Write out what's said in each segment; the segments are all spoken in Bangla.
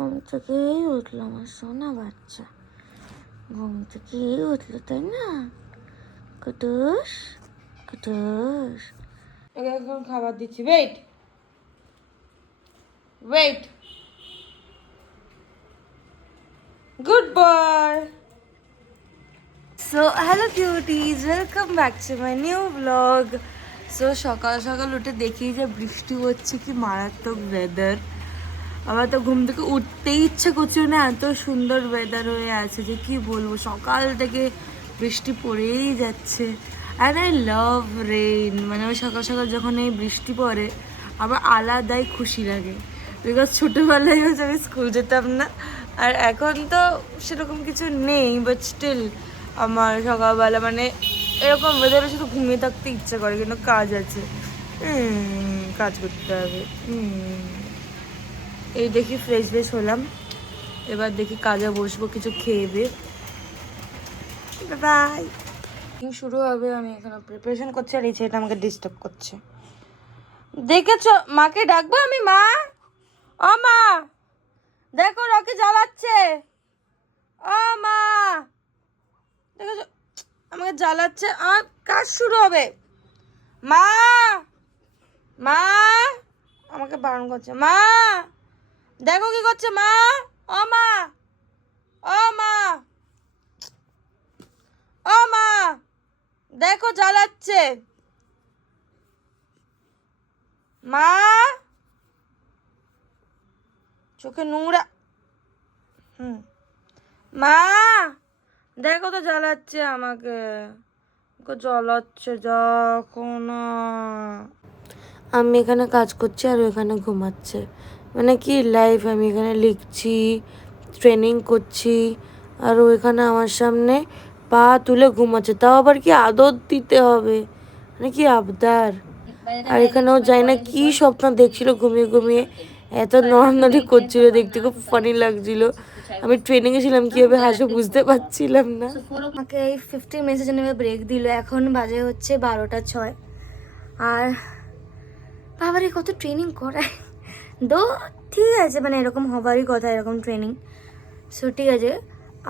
ঘুম থেকেই উঠলো আমার সোনা বাচ্চা, ঘুম থেকেই উঠলো তাই না? কুটুস কুটুস, ওকে এখন খাবার দিচ্ছি। Wait wait, good boy. So hello cuties, welcome back to my new blog. So সকাল সকাল উঠে দেখি যে বৃষ্টি হচ্ছে, কি মারাত্মক ওয়েদার। আমার তো ঘুম থেকে উঠতেই ইচ্ছা করছিল না, এত সুন্দর ওয়েদার হয়ে আছে যে কি বলবো। সকাল থেকে বৃষ্টি পড়েই যাচ্ছে অ্যান্ড আই লাভ রেইন। মানে আমি সকাল সকাল যখন এই বৃষ্টি পড়ে আমার আলাদাই খুশি লাগে, বিকজ ছোটোবেলায় হচ্ছে আমি স্কুল যেতাম না, আর এখন তো সেরকম কিছু নেই, বাট স্টিল আমার সকালবেলা মানে এরকম ওয়েদারে শুধু ঘুমিয়ে থাকতে ইচ্ছা করে, কিন্তু কাজ আছে, কাজ করতে হবে। এই দেখি ফ্রেশ হলাম, এবার দেখি কাজে বসবো কিছু খেয়ে দিয়ে। বাই। শুরু হবে, আমি এখানে প্রিপারেশন করছি আর এই ছেলেটা আমাকে ডিস্টার্ব করছে। দেখেছো মাকে ডাকবো আমি? মা, ও মা, দেখো রকি জ্বালাচ্ছে। ও মা, দেখেছো আমাকে জ্বালাচ্ছে, আমার কাজ শুরু হবে। মা, মা আমাকে বারণ করছে। মা দেখো কি করছে মা, ও মা, ও মা, ও মা দেখো জ্বালাচ্ছে। মা, চোখে নোংরা। মা দেখো তো জ্বালাচ্ছে আমাকে, জ্বালাচ্ছে, দেখো না। আমি এখানে কাজ করছি আর ওখানে ঘুমাচ্ছে, মানে কি লাইফ। আমি এখানে লিখছি, ট্রেনিং করছি, আর ও এখানে আমার সামনে পা তুলে ঘুমাচ্ছে, তাও আবার কি আদর দিতে হবে, মানে কি আবদার। আর এখানে ও যায় না কি স্বপ্ন দেখছিল ঘুমিয়ে ঘুমিয়ে, এত নর্মালি করছিল, দেখতে খুব ফানি লাগছিল। আমি ট্রেনিংয়ে ছিলাম, কীভাবে হাসবো বুঝতে পারছিলাম না। আমাকে এই 15 মিনিটের জন্য ব্রেক দিল, এখন বাজে হচ্ছে 12:06। আর বাবারে কত ট্রেনিং করায় তো, ঠিক আছে, মানে এরকম হবারই কথা, এরকম ট্রেনিং। সো ঠিক আছে।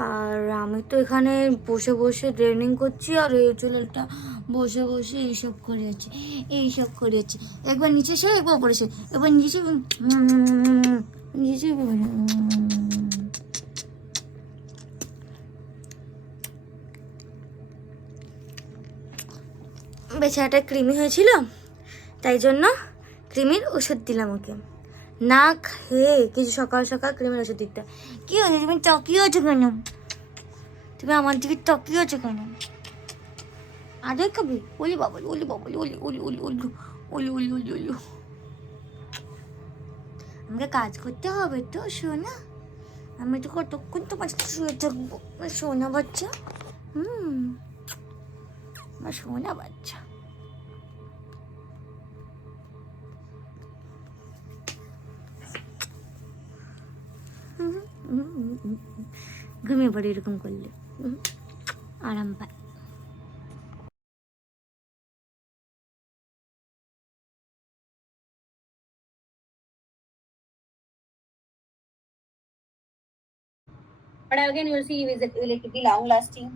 আর আমি তো এখানে বসে বসে ট্রেনিং করছি, আর এই ছেলেটা বসে বসে এইসব করে যাচ্ছে, এইসব করে যাচ্ছে। একবার নিচে সে, একবার উপরে সে, একবার নিচে নিচে। বেচারাটা কৃমি হয়েছিল, তাই জন্য ক্রিমির ওষুধ দিলাম ওকে। না খেয়ে কিছু সকাল সকাল ক্রিমির ওষুধ দিতে। কী হয়েছে, তুমি তাকিয়েছো কেন? তুমি আমার দিকে তাকিয়েছো কেন? আরে খাবি? ওলি বাবলি, ওলি বাবলি, ওলি ওলি ওলি ওলি ওলি ওলি ওলি ওলি। আমাকে কাজ করতে হবে তো সোনা, আমি তো কতক্ষণ তোমার সাথে শুয়ে থাকবো সোনা বাচ্চা। আমার সোনা বাচ্চা। ঘুমিয়ে পড়ে এরকম করলে, আরাম পায়। But again, you'll see, will it be long lasting?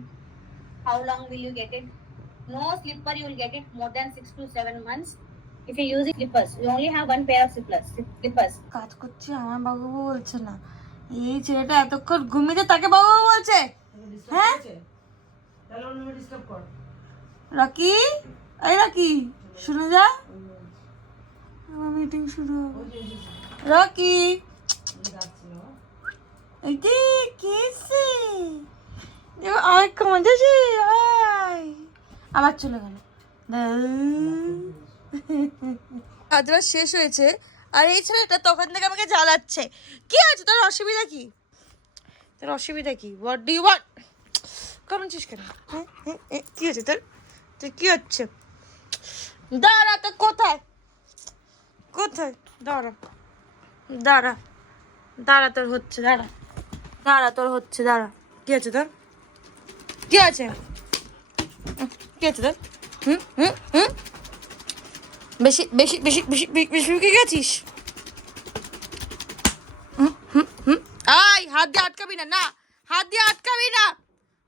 How long will you get it? No slipper, you will get it more than 6 to 7 months. If you're using slippers, you only have one pair of slippers. কাজ করছি, আমার বাবু বলছে না। এই ছেলেটা এতক্ষণ ঘুমিয়ে তাকে বাবু বলছে। হ্যাঁ রকি, এই রকি শুনে যা, আমার মিটিং শুরু হবে। রকি কেসে আর কাঁদেছে, আবার চলে গেল। কাজটা শেষ হয়েছে, আর এই ছেলেটা তখন থেকে আমাকে জ্বালাচ্ছে। কি আছে তোর, অসুবিধা কি? তোর অসুবিধা কি? What do you want? কারণছিস কেন? কি আছে তোর? তোর কি হচ্ছে? দাঁড়া, তো কোথায় কোথায়? দাঁড়া দাঁড়া দাঁড়া, তোর হচ্ছে, দাঁড়া দাঁড়া, তোর হচ্ছে, দাঁড়া। কি আছে তোর? কি আছে? কি আছে তোর? বেশি বেশি বেশি বেশি বেশি গেছিস? হাত দিয়ে আটকাবি না, না হাত দিয়ে আটকাবি না,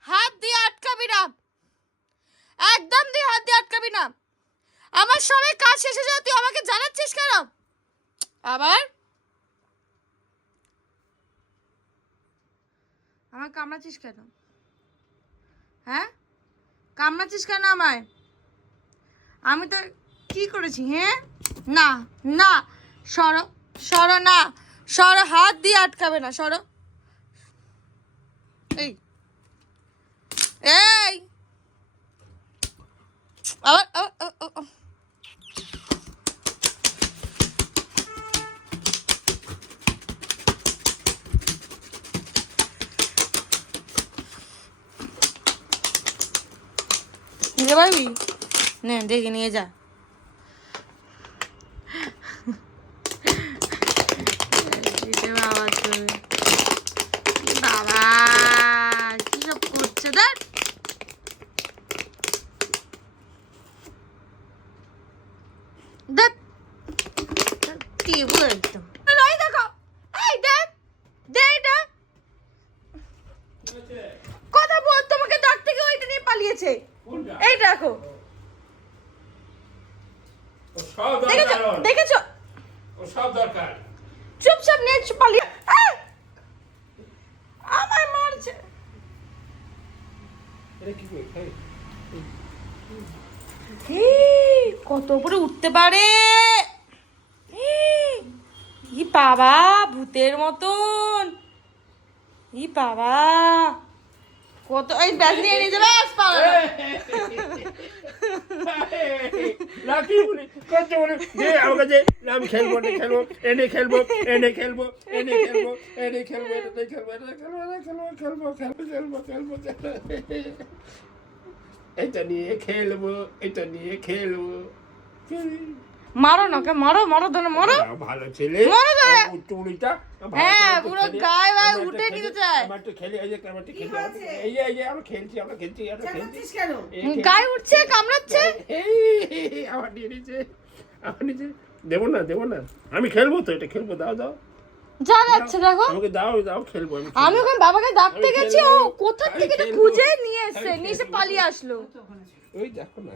হাত দিয়ে আটকাবি না, একদম দিয়ে হাত দিয়ে আটকাবি না। আমার সবাই কাজ শেষে যাও, তুই আমাকে জানাচ্ছিস কেন আবার? আমার কামড়াচ্ছিস কেন? হ্যাঁ কামড়াচ্ছিস কেন আমায়? আমি তো কি করেছি? হ্যাঁ না না, সরো সরো, না সরো, হাত দিয়ে আটকাবে না, সরো। এই এই আবার নিতে পারবি? নে দেখে নিয়ে যা। বাবা কি সব করছে দেখ। দেখ টেবল একদম দেখো, এই দেখ দেখ দেখ কথা বল, তোমাকে ডাক থেকে ওইটা নিয়ে পালিয়েছে। এই দেখো, দেখেছো দেখেছো, সব দরকার। চুপচাপ নিয়ে পালিয়ে আমায় মারছে। কত উপরে উঠতে পারে, ই বাবা ভূতের মতন, ই বাবা কত। এই ব্যাগ নিয়ে নিয়ে যাবে লাকি বলি কত বলি যে আমাকে যে আমি খেলবো না, খেলবো এনে খেলবো, এনে খেলবো, এনে খেলবো, এনে খেলবো, এনে খেলবো, এনে খেলবো, খেলবো খেলবো খেলবো খেলবো খেলবো, এটা নিয়ে খেলবো, এটা নিয়ে খেলবো। মারো না, মারো মারো ধরে মারো, ভালো ছেলে, মারো ধরে। চুড়িটা হ্যাঁ পুরো গায়ে গায়ে উঠে নিতে চায়। আমার তো খেলে এই যে আমার তো খেলে, এই যে আমরা খেলছি, আমরা খেলছি, আমরা খেলছি কেন? গায়ে উঠছে, কামড়াচ্ছে। এই আমার নিয়ে নিচে, আমার নিচে দেবো না, দেবো না, আমি খেলবো তো, এটা খেলবো, দাও দাও, যা যাচ্ছে দেখো, আমাকে দাও দাও, খেলবো আমি। আমি ওখানে বাবাকে ডাকতে গেছি, ও কোথা থেকে এটা খুঁজে নিয়ে এসছে, নিয়ে এসে পালিয়ে আসলো। ওই দেখো না,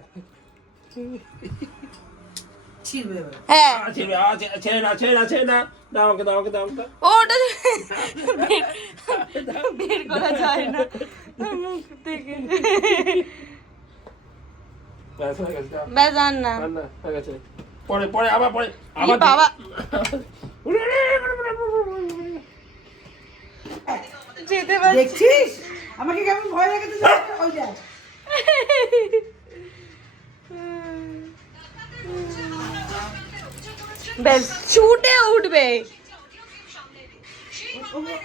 হ্যাঁ ছেড়ে ছেড়ে না, ছেড়ে না, ছেড়ে না, দাও আমাকে, দাও আমাকে, দাও আমাকে। ওটা বের করা যায় না মুখ থেকে। ব্যাস হয়ে গেছে, দাও। ব্যাস আর না, আর না, হয়ে গেছে। পরে পরে আবার পরে ই বাবা যেতে পারছি। দেখছিস আমাকে কেমন ভয় লাগে? ওই দেখ ব্যাস ছুটে উঠবে।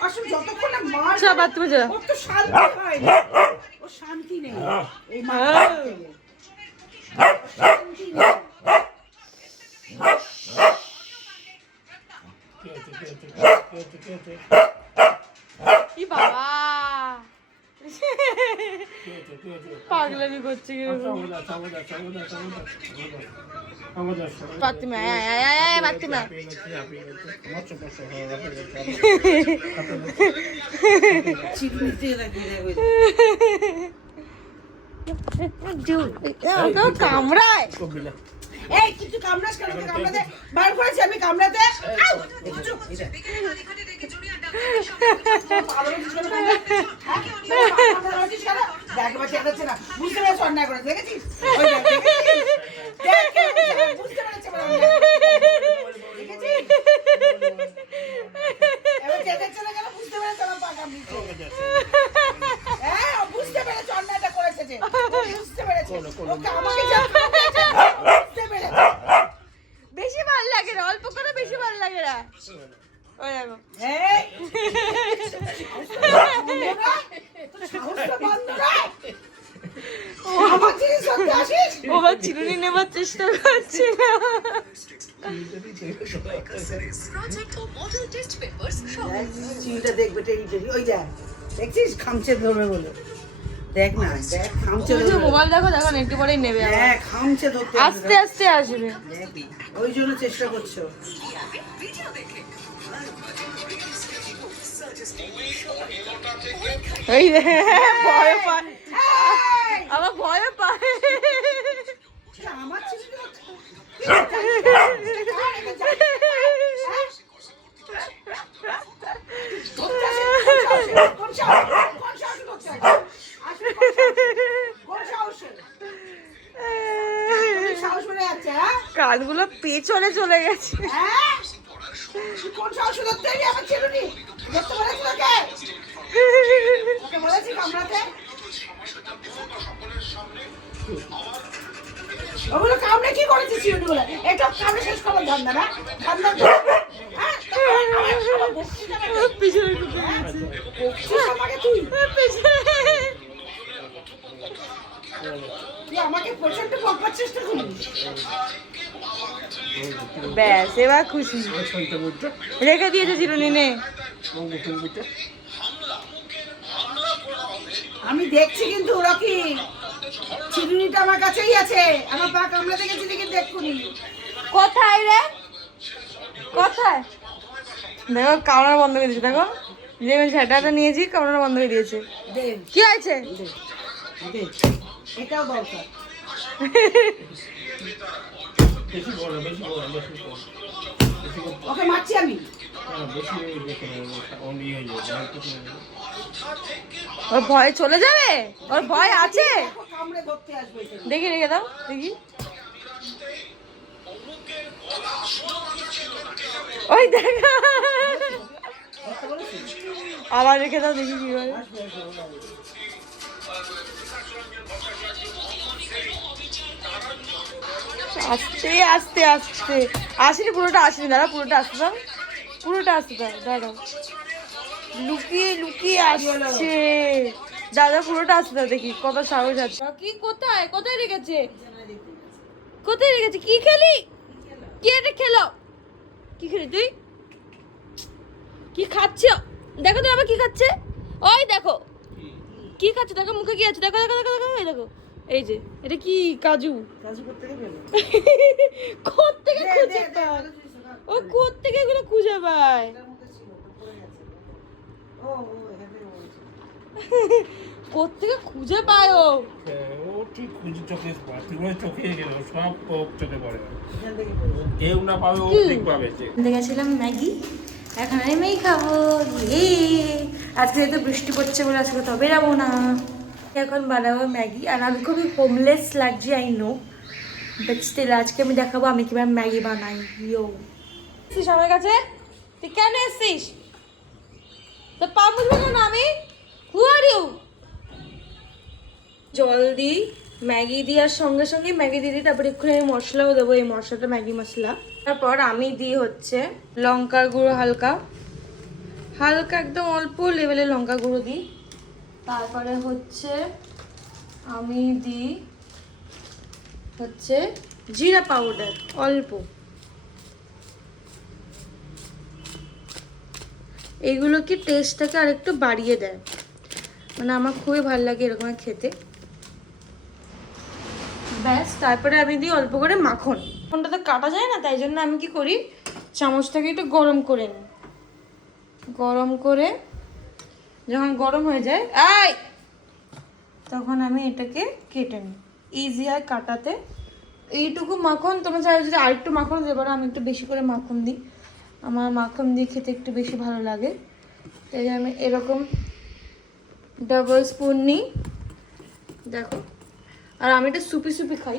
আসলে যতক্ষণ না মার সব বাথরুমে যা। ওর তো শান্তি হয় না, ও শান্তি নেই এই মার থেকে। শান্তি নেই। কি বাবা পাগলামি করছে কিরকম। ফাতিমা ফাতিমা কামড়ায়। এই কিছু কামড়াস কেন? কামড়াতে বার করেছি আমি, কামড়াতে বুঝতে পেরেছ অন্যায় করে, দেখেছিস? বুঝতে পেরেছে বুঝতে পেরেছে আমার পা কামড়িয়েছে। হ্যাঁ বুঝতে পেরেছে অন্যায়টা করেছে, যে বুঝতে পেরেছে বুঝতে পেরেছে। বেশি ভালো লাগে না, অল্প করে বেশি ভালো লাগে না। ওই দেখো ও আবার চিরুনি নেবার চেষ্টা করছে না। চিনিটা দেখবে টেরি, ওই দেখ দেখছিস খামচে ধরবে বলে, দেখ না, দেখ খামচে ধরবে। মোবাইল দেখো, দেখো একটু পরেই নেবে, হ্যাঁ খামচে ধরতে আস্তে আস্তে আসবে। ওই জন্য চেষ্টা করছো। ওই ভয় পায়, আমার ভয় পায়। আমার ছেলে সাহস বেড়ে যাচ্ছে, হ্যাঁ? কানগুলো পেছনে চলে গেছে। হ্যাঁ? তুই কোন সাহসে ধরতে এলি আমার ছেলেটি? ধরতে বলেছি তোকে? তোকে বলেছি কামড়াতে? ওগুলো কামড়ে কি করেছিস চিরুনিগুলো? এটা কামড়ে শেষ করার ধান্দা না? ধান্দা তো? হ্যাঁ? আমার বকছিস আমাকে? পিছনে ঢুকে গেছে। বকছিস আমাকে তুই? তুই আমাকে প্রচন্ড বকবার চেষ্টা করবি। ব্যাস এবার খুশি, রেখে দিয়েছে চিরুনি নে। আমি দেখছি কিন্তু রকি, চিরুনিটা আমার কাছেই আছে। আমার পা কামড়াতে গেছিলি কিন্তু এক্ষুনি। কোথায় রে, কোথায়? দেখো কামড়া বন্ধ করে দিয়েছে, দেখো যে আমি ঝাঁটাটা নিয়েছি কামড়া বন্ধ করে দিয়েছে। দে, কি হয়েছে? দে। এটাও দরকার। বেশি বড় না, বেশি বড় না, বেশি বড়। ওকে মারছি আমি। বেশি দেখে অনলি হয়ে যাবে। ওর ভয় চলে যাবে, ওর ভয় আছে। দেখো কামড়ে ধরতে আসবে এটা। দেখি রেখে দাও, দেখি। ওই দেখা, ধরতে বলেছি? আবার রেখে দাও, দেখি কি করে। আসবে, আসবে, ওরা আসবে। আস্তে আস্তে আস্তে আসেনি, পুরোটা আসেনি, দাঁড়া পুরোটা আসতে দাও, পুরোটা আসতে দাও, দাঁড়াও লুকিয়ে লুকিয়ে আসছে, দাদা পুরোটা আসতে দাও, দেখি কত সাহস আছে। কি কোথায়, কোথায় রেখেছে, কোথায় রেখেছে? কি খেলি, কি এটা খেলো, কি খেলি তুই, কি খাচ্ছ? দেখো তো আবার কি খাচ্ছে, ওই দেখো কি খাচ্ছে, দেখো মুখে কি আছে, দেখো দেখো দেখো দেখো, এই দেখো, এই যে এটা কি কাজু, কাজু করতে গেলে কোত্থেকে খুঁজে পায়, ও কোত্থেকে এগুলো খুঁজে পায়, কোত্থেকে খুঁজে পায় ও? ও ঠিক খুঁজে চোখে চোখে গেল, সব চোখে পড়ে। কেউ না পাবে, ও ঠিক পাবে। গেছিলাম ম্যাগি, এখন আমি ম্যাগি খাবো। আজকে তো বৃষ্টি পড়ছে বলে আজকে তো বেরাবো না। এখন বানাবো ম্যাগি, আর আমি খুবই হোমলেস লাগছে আই নো, বাট স্টিল আজকে আমি দেখাবো আমি কিভাবে ম্যাগি বানাই। ইয়ো এসছিস আমার কাছে, তুই কেন এসছিস? তো পা মুছবো কেন আমি? হু আর ইউ? জল দিই, ম্যাগি দেওয়ার সঙ্গে সঙ্গে ম্যাগি দিয়ে দিই, তারপরে এক্ষুনি আমি মশলাও দেবো, এই মশলাটা ম্যাগি মশলা। তারপর আমি দিই হচ্ছে লঙ্কার গুঁড়ো, হালকা হালকা একদম অল্প লেভেলে লঙ্কা গুঁড়ো দিই। তারপরে হচ্ছে আমি দিই হচ্ছে জিরা পাউডার অল্প। এইগুলো কি টেস্টটাকে আর একটু বাড়িয়ে দেয়, মানে আমার খুবই ভালো লাগে এরকম খেতে। ব্যাস, তারপরে আমি দিই অল্প করে মাখন। মাখনটা তো কাটা যায় না, তাই জন্য আমি কি করি, চামচটাকে একটু গরম করে নিই। গরম করে যখন গরম হয়ে যায় তখন আমি এটাকে কেটে নিই, ইজি হয় কাটাতে। এইটুকু মাখন তোমরা চাই যদি আরেকটু মাখন দিতে পারো, আমি একটু বেশি করে মাখন দিই, আমার মাখন দিয়ে খেতে একটু বেশি ভালো লাগে, তাই আমি এরকম ডাবল স্পুন নিই। দেখো, আর আমি এটা সুপি সুপি খাই,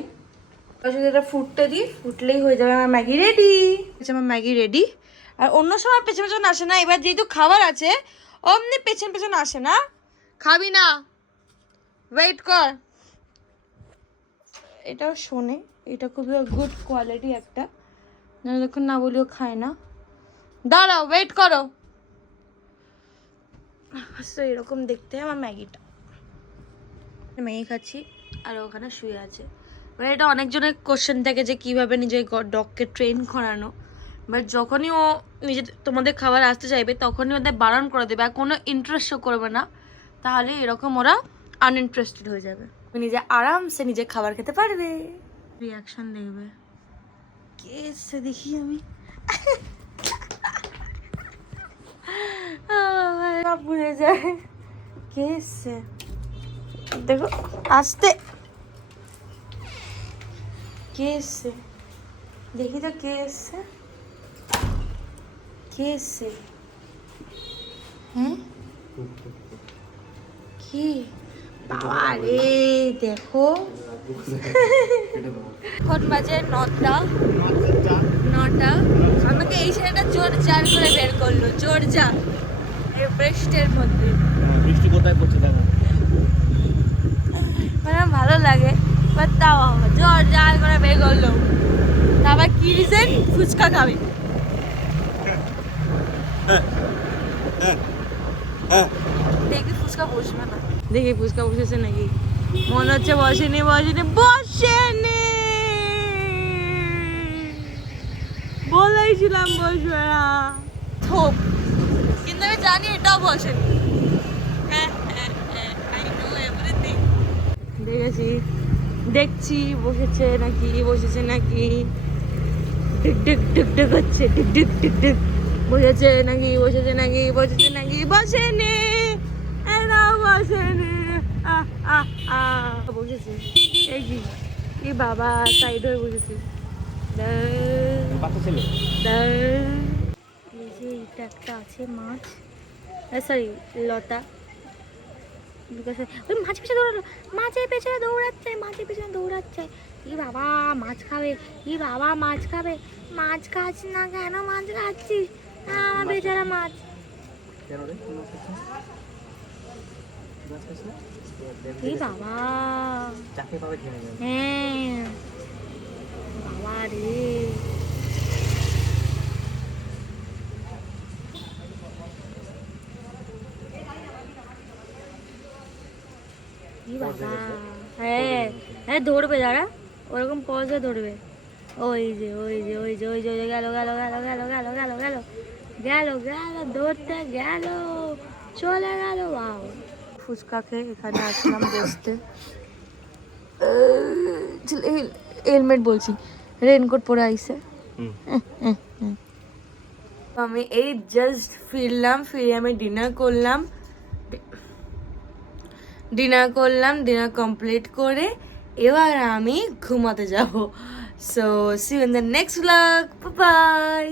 আর শুধু এটা ফুটতে দিই, ফুটলেই হয়ে যাবে আমার ম্যাগি রেডি। আমার ম্যাগি রেডি। আর অন্য সময় পেছন পেছন আসে না, এবার যেহেতু খাবার আছে অমনি পেছন পেছন আসে না। খাবি না, ওয়েট কর। এটাও শোনে, এটা খুবই গুড কোয়ালিটি একটা, যতক্ষণ না বলিও খায় না। দাঁড়াও, ওয়েট করো। তো এরকম দেখতে আমার ম্যাগিটা, ম্যাগি খাচ্ছি আর ওখানে শুয়ে আছে। মানে এটা অনেকজনের কোশ্চেন থাকে যে কীভাবে নিজের ডগকে ট্রেন করানো, বাট যখনই ও নিজে তোমাদের খাবার আসতে চাইবে তখনই ওদের বারণ করে দেবে আর কোনো ইন্টারেস্ট শো করবে না, তাহলে এরকম ওরা আনইন্টারেস্টেড হয়ে যাবে, নিজে আরামসে নিজে খাবার খেতে পারবে। রিয়াকশন দেখবে কে এসছে দেখি আমি। সব ভুলে যায়। কে এসছে দেখো, আসতে কে এসছে দেখি তো, কে এসছে, কে এসছে? হ্যাঁ কি বাবা রে, দেখো এখন বাজে 9টা। আমাকে এই ছেলেটা জোর জার করে বের করলো, জোর জার, এই বৃষ্টির মধ্যে। বৃষ্টি কোথায় পড়ছে দেখো। মানে ভালো লাগে, বাট তাও জোর জার করে বের করলো। আবার কি রিজন? ফুচকা খাবে। দেখি ফুচকা বসবে না, দেখি ফুচকা বসেছে নাকি। মনে হচ্ছে বসেনি। বলেছিলাম বসবে না, থোপ। কিন্তু আমি জানি এটাও বসেনি। I know everything. দেখছি বসেছে নাকি, ডিক ডিক হচ্ছে, ডিক বসেছে নাকি, বসেনি, এরাও বসেনি। বসেছে এই কি বাবা, সাইড হয়ে বসেছে। বাচ্চা ছেলে। এই যে এটা একটা আছে মাছ, সরি লতা। ওই মাছের পেছনে দৌড়ালো, মাছের পেছনে দৌড়াচ্ছে। ই বাবা মাছ খাবে, মাছ খাস না কেন? মাছ খাচ্ছিস? আমার বেচারা মাছ। ই বাবা, হ্যাঁ বাবা রে। হ্যাঁ ধরবে দাঁড়া, ওরকম পজে ধরবে। ওই যে গেল ধরতে গেল, চলে গেল। বাও, ফুচকা খেয়ে এখানে আসলাম বসতে। হেলমেট বলছি, রেনকোট পরে আইসে। আমি এই জাস্ট ফিরলাম, ফিরে আমি ডিনার করলাম, ডিনার কমপ্লিট করে এবার আমি ঘুমাতে যাব। So see you in the next blog, bye by.